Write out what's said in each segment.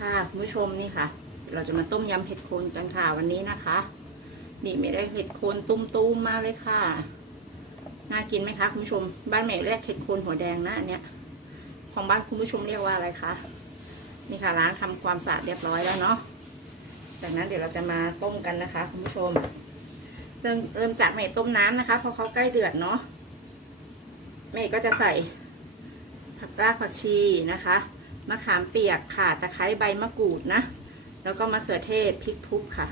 ค่ะคุณผู้ชมนี่ค่ะ เราจะมาต้มยำเห็ดโคนกันค่ะวันนี้นะคะ นี่ไม่ได้เห็ดโคนตุ้มๆมาเลยค่ะน่ากินไหมคะคุณผู้ชม บ้านแม่เรียกเห็ดโคนหัวแดงนะอันเนี้ยของบ้านคุณผู้ชมเรียกว่าอะไรคะนี่ค่ะล้างทำความสะอาดเรียบร้อยแล้วเนาะจากนั้นเดี๋ยวเราจะมาต้มกันนะคะคุณผู้ชม เริ่มเริ่มจากแม่ต้มน้ำนะคะเพราะเขาใกล้เดือดเนาะแม่ก็จะใส่ผักรากผักชีนะคะ มะขามเปียกข่าตะไคร้ใบมะกรูดนะ แล้วก็มะเขือเทศพริกทุบค่ะ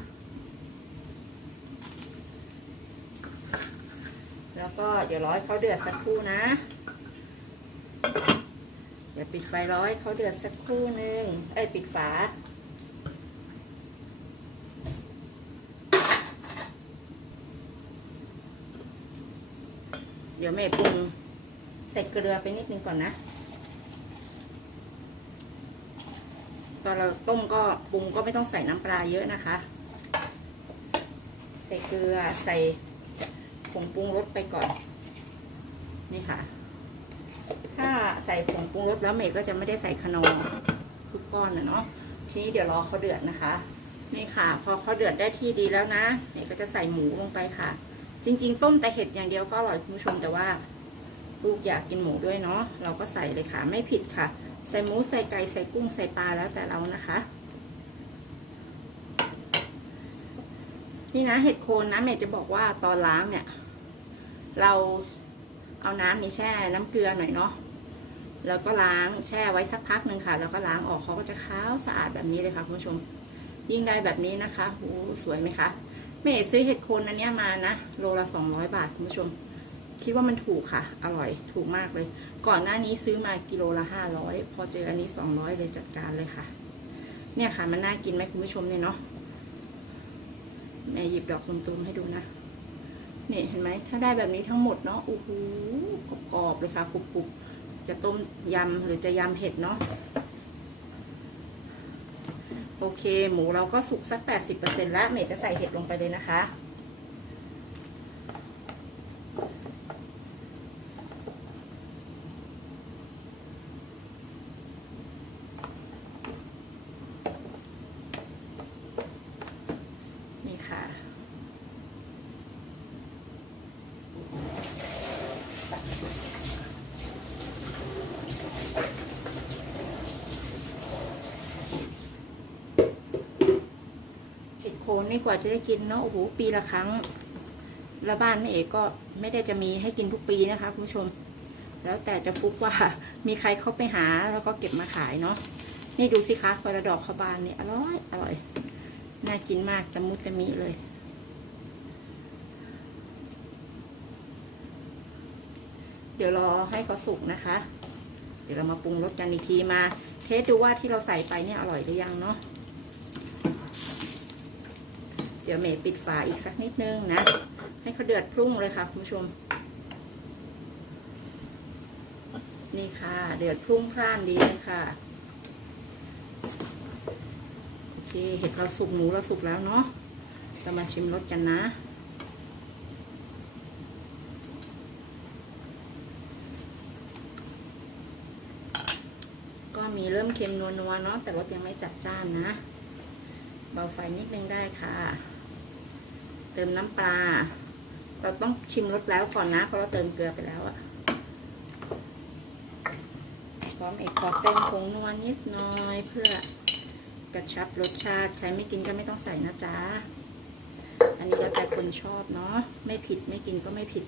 แล้วก็เดี๋ยวร้อยเขาเดือดสักครู่นะเดี๋ยวปิดไฟร้อยเขาเดือดสักครู่หนึ่งเอ้ย ปิดฝา เดี๋ยวแม่ปรุงใส่เกลือไปนิดนึงก่อนนะ ตอนเราต้มก็ปรุงก็ไม่ต้องใส่น้ำปลาเยอะนะคะ ใส่เกลือใส่ผงปรุงรสไปก่อน นี่ค่ะ ถ้าใส่ผงปรุงรสแล้วเมย์ก็จะไม่ได้ใส่ขนมทุกก้อนนะเนาะทีนี้เดี๋ยวรอเขาเดือดนะคะ นี่ค่ะ พอเขาเดือดได้ที่ดีแล้วนะเมย์ก็จะใส่หมูลงไปค่ะ จริง ๆ ต้มแต่เห็ดอย่างเดียวก็อร่อยคุณผู้ชมแต่ว่าลูกอยากกินหมูด้วยเนาะเราก็ใส่เลยค่ะ ไม่ผิดค่ะ ใส่หมูใส่ไก่ใส่กุ้งใส่ปลาแล้วแต่เรานะคะ นี่นะเห็ดโคนนะเมย์จะบอกว่าตอนล้างเนี่ย เราเอาน้ำนี่แช่น้ำเกลือหน่อยเนาะแล้วก็ล้างแช่ไว้สักพักหนึ่งค่ะ แล้วก็ล้างออกเขาก็จะขาวสะอาดแบบนี้เลยค่ะคุณผู้ชม ยิ่งได้แบบนี้นะคะโอ้สวยไหมคะเมย์ซื้อเห็ดโคนอันนี้มานะโลละสองร้อยบาทคุณผู้ชม คิดว่ามันถูกค่ะ อร่อยถูกมากเลย ก่อนหน้านี้ซื้อมากิโลละห้าร้อยพอเจออันนี้สองร้อยเลยจัดการเลยค่ะ เนี่ยค่ะ มันน่ากินไหมคุณผู้ชมเนี่ยเนาะแม่หยิบดอกตุมๆให้ดูนะนี่เห็นไหมถ้าได้แบบนี้ทั้งหมดเนาะโอ้โหกรอบเลยค่ะกรุบๆจะต้มยำหรือจะยำเห็ดเนาะโอเค หมูเราก็สุกสักแปดสิบเปอร์เซ็นแล้วเมย์จะใส่เห็ดลงไปเลยนะคะ นี่ค่ะ โคนนี่กว่าจะได้กินเนาะโอ้โหปีละครั้ง แล้วบ้านแม่เอกก็ไม่ได้จะมีให้กินทุกปีนะคะคุณผู้ชม แล้วแต่จะฟุกว่ามีใครเข้าไปหาแล้วก็เก็บมาขายเนาะนี่ดูสิคะพอระดอกขบานนี่อร่อยอร่อยน่ากินมากตะมุตะมิเลยเดี๋ยวรอให้เขาสุกนะคะ เดี๋ยวเรามาปรุงรสกันอีกทีมา เทสดูว่าที่เราใส่ไปเนี่ยอร่อยหรือยังเนาะ เดี๋ยวเมย์ปิดฝาอีกสักนิดนึงนะ ให้เขาเดือดพรุ่งเลยค่ะคุณผู้ชม นี่ค่ะ เดือดพรุ่งพล่านดีเลยค่ะโอเคเห็ดเราสุกหมูเราสุกแล้วเนาะเรามาชิมรสกันนะก็มีเริ่มเค็มนัวๆเนาะแต่รสยังไม่จัดจ้านนะ เบาไฟนิดนึงได้ค่ะ เติมน้ำปลา เราต้องชิมรสแล้วก่อนนะ เพราะเราเติมเกลือไปแล้วอะพร้อมเอกขอเติมผงนัวนิดน่อยเพื่อกระชับรสชาติ ใครไม่กินก็ไม่ต้องใส่นะจ๊ะ อันนี้แล้วแต่คนชอบเนาะ ไม่ผิดไม่กินก็ไม่ผิด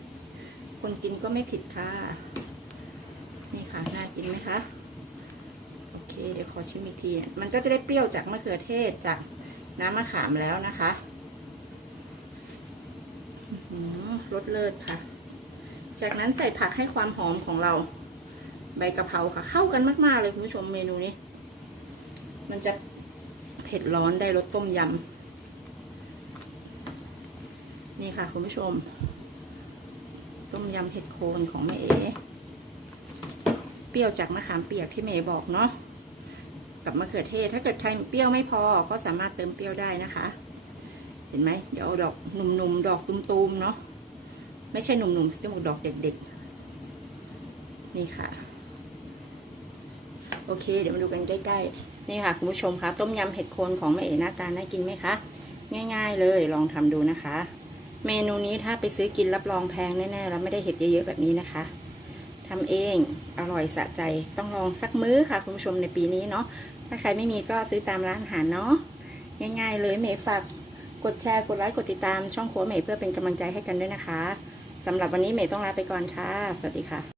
คนกินก็ไม่ผิดค่ะ นี่ค่ะน่ากินไหมคะ โอเคเดี๋ยวขอชิมอีกที มันก็จะได้เปรี้ยวจากมะเขือเทศจากน้ำมะขามแล้วนะคะ รสเลิศค่ะ จากนั้นใส่ผักให้ความหอมของเรา ใบกะเพราค่ะ เข้ากันมาก ๆ เลยคุณผู้ชมเมนูนี้ มันจะเผ็ดร้อนได้รสต้มยำ นี่ค่ะคุณผู้ชม ต้มยำเห็ดโคนของแม่เอ๋เปรี้ยวจากมะขามเปียกที่เมย์บอกเนาะกับมะเขือเทศ ถ้าเกิดใครเปรี้ยวไม่พอก็สามารถเติมเปรี้ยวได้นะคะ เห็นไหมเดี๋ยวเอาดอกหนุ่มๆดอกตุ้มๆเนาะไม่ใช่หนุ่มๆสิจมูกดอกเด็กๆ นี่ค่ะ โอเค เดี๋ยวมาดูกันใกล้ๆ นี่ค่ะคุณผู้ชมคะต้มยำเห็ดโคนของแม่เอ๋หน้าตาน่ากินไหมคะ ง่ายๆเลยลองทำดูนะคะ เมนูนี้ถ้าไปซื้อกินรับรองแพงแน่ๆแล้วไม่ได้เห็ดเยอะๆแบบนี้นะคะทำเองอร่อยสะใจต้องลองสักมื้อค่ะคุณผู้ชมในปีนี้เนาะถ้าใครไม่มีก็ซื้อตามร้านอาหารเนาะง่ายๆเลยเมย์ฝาก กดแชร์ กดไลค์ กดติดตามช่องครัวเมย์เพื่อเป็นกำลังใจให้กันด้วยนะคะสำหรับวันนี้เมย์ต้องลาไปก่อนค่ะ สวัสดีค่ะ